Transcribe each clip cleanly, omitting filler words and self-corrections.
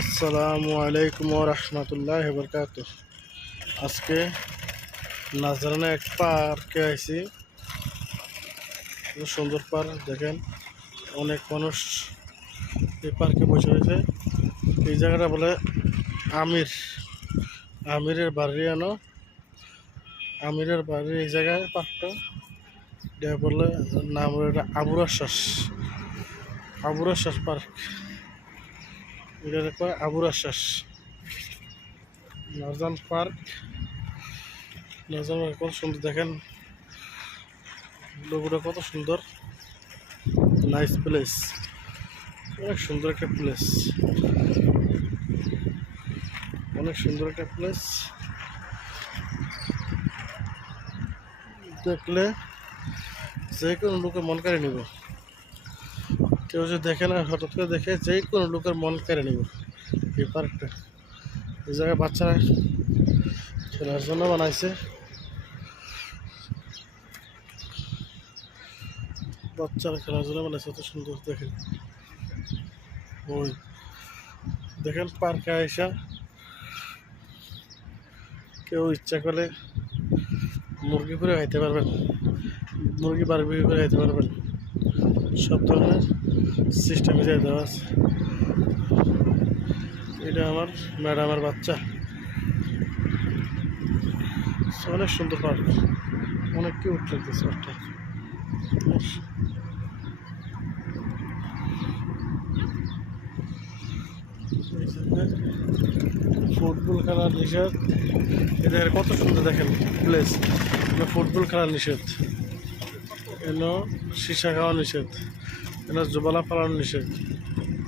আসসালামু আলাইকুম ওয়া রাহমাতুল্লাহি ওয়া বারাকাতুহু। আজকে নাজরানে এক পার্কে আইছি। খুব সুন্দর পার্ক, দেখেন অনেক মানুষ এই পার্কে বসে রয়েছে। এই জায়গাটা বলে আমিরের বাড়ি আমিরের বাড়ি। এই জায়গায় পার্কটা এটা বলে নাম হলো এটা আবুর আশ্বাস পার্ক। এটা কয় আবুর আশ্বাস নাজরান পার্ক। নাজরান কত সুন্দর, দেখেন লোগোটা কত সুন্দর। নাইস প্লেস, অনেক সুন্দর একটা প্লেস, অনেক সুন্দর একটা প্লেস। দেখলে যে কোনো লোকের মন কেড়ে নিব। কেউ যদি দেখে না, হঠাৎ করে দেখে যে কোনো লোকের মন কেড়ে নিব এই পার্কটা। এই জায়গায় বাচ্চারা খেলার জন্য বানাইছে। বাচ্চারা খেলার জন্য বানাইছে, এত সুন্দর। দেখেন ওই দেখেন পার্কে আইসা কেউ ইচ্ছা করলে মুরগি করে খাইতে পারবেন, মুরগি বারবিকিউ করে খাইতে পারবেন। সব ধরনের সিস্টেমে যাই দেওয়া আছে। এটা আমার ম্যাডামের বাচ্চা। অনেক সুন্দর পার্ক, অনেক কিউট লাগতেছে পার্কটা। ফুটবল খেলার নিষেধ। এটা কত সুন্দর, দেখেন প্লেস। ফুটবল খেলার নিষেধ, এনো সীসা খাওয়া নিষেধ, এনো জোবালা পালানো নিষেধ,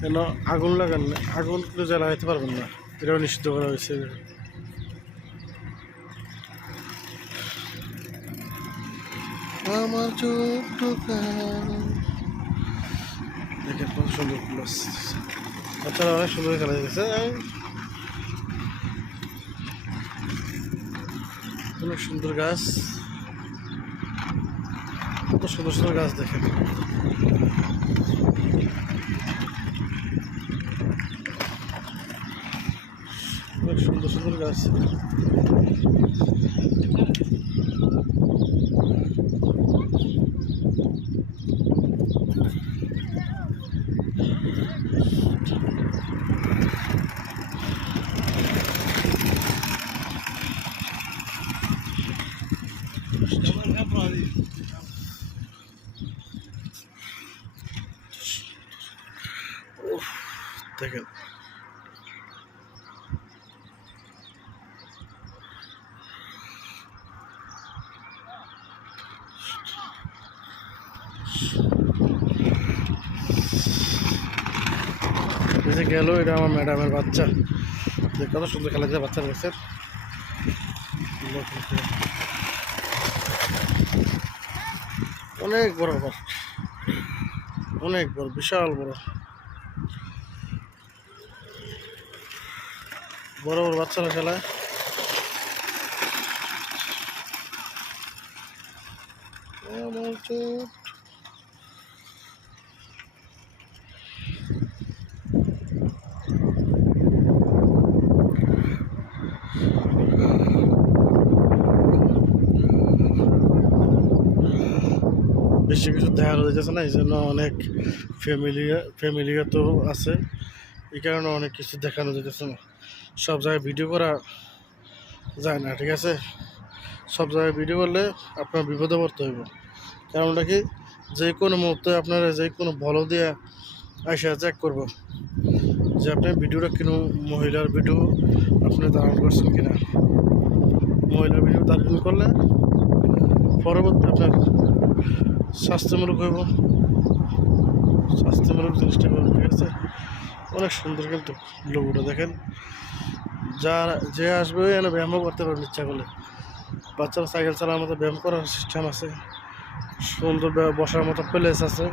এনো আগুন লাগান, আগুন কিন্তু জ্বালাইতে পারবেন না, এটাও নিষিদ্ধ করা হয়েছে। আমার ছোট্ট দেখেন কত সুন্দর প্লেস। বাচ্চারা অনেক সুন্দর খেলা গেছে, অনেক সুন্দর গাছ, কত সুন্দর সুন্দর গাছ দেখেন। অনেক সুন্দর সুন্দর গাছ। দেখেন গেল, এটা আমার ম্যাডামের বাচ্চা। কত সুন্দর খেলা যায় বাচ্চার কাছে। অনেক বড় পার্ক, অনেক বড়, বিশাল বড়। বড় বড় বাচ্চারা খেলায়। বেশি কিছু দেখানো যাচ্ছে না, এই জন্য অনেক ফ্যামিলিও তো আছে, এই কারণে অনেক কিছু দেখানো যেতেছে না। সব জায়গায় ভিডিও করা যায় না, ঠিক আছে? সব জায়গায় ভিডিও করলে আপনার বিপদে পড়তে হইব। কারণটা কি, যে কোনো মুহূর্তে আপনারা যে কোনো বল দিয়ে আইসা চেক করবো যে আপনি ভিডিওটা কিনো মহিলার ভিডিও আপনি ধারণ করছেন কিনা। মহিলার ভিডিও ধারণ করলে পরবর্তী আপনার স্বাস্থ্যমূলক হইব, স্বাস্থ্যমূলক জিনিসটা করবো, ঠিক আছে? অনেক সুন্দর কিন্তু লোগোটা দেখেন। যে আসবে এনে ব্যায়ামও করতে পারবেন ইচ্ছা করলে। বাচ্চারা সাইকেল চালানোর মতো ব্যায়াম করার সিস্টেম আছে, সুন্দর বসার মতো প্লেস আছে।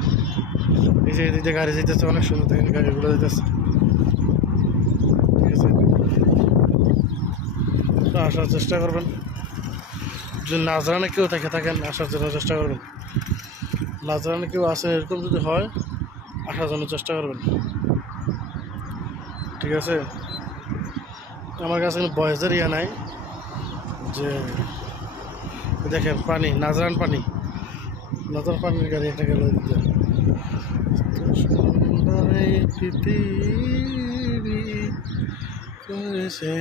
এই যে এদিকে গাড়ি যেতেছে, অনেক সুন্দর দেখেন গাড়িগুলো যেতেছে, ঠিক আছে? আসার চেষ্টা করবেন, যদি নাজরানে কেউ থাকেন আসার জন্য চেষ্টা করবেন। নাজরানে কেউ আসে এরকম যদি হয়, আসার জন্য চেষ্টা করবেন। ঠিক আছে, আমার কাছে কোনো বয়সের ইয়া নাই যে দেখেন পানি, নাজরান পানি, নাজরান পানির গাড়ি একটা গেল দিতে। এত সুন্দর এই পৃথিবী করেছে,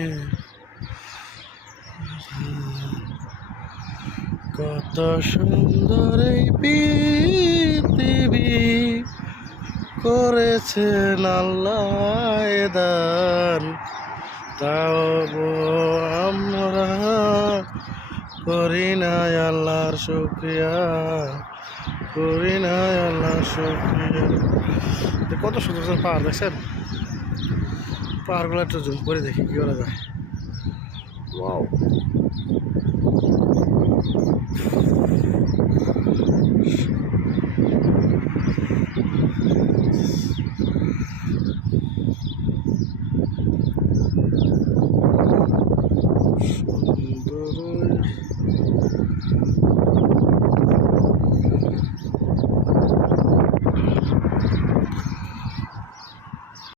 কত সুন্দর এই পৃথিবী করেছেন আল্লাহ দান, তাও আমরা করি না আল্লাহর শুকরিয়া, করি না আল্লাহর শুকরিয়া। কত সুন্দর সুন্দর পাহাড় দেখছেন, পাহাড়গুলো একটু জুম করে দেখি কি করা যায়। ওয়াও,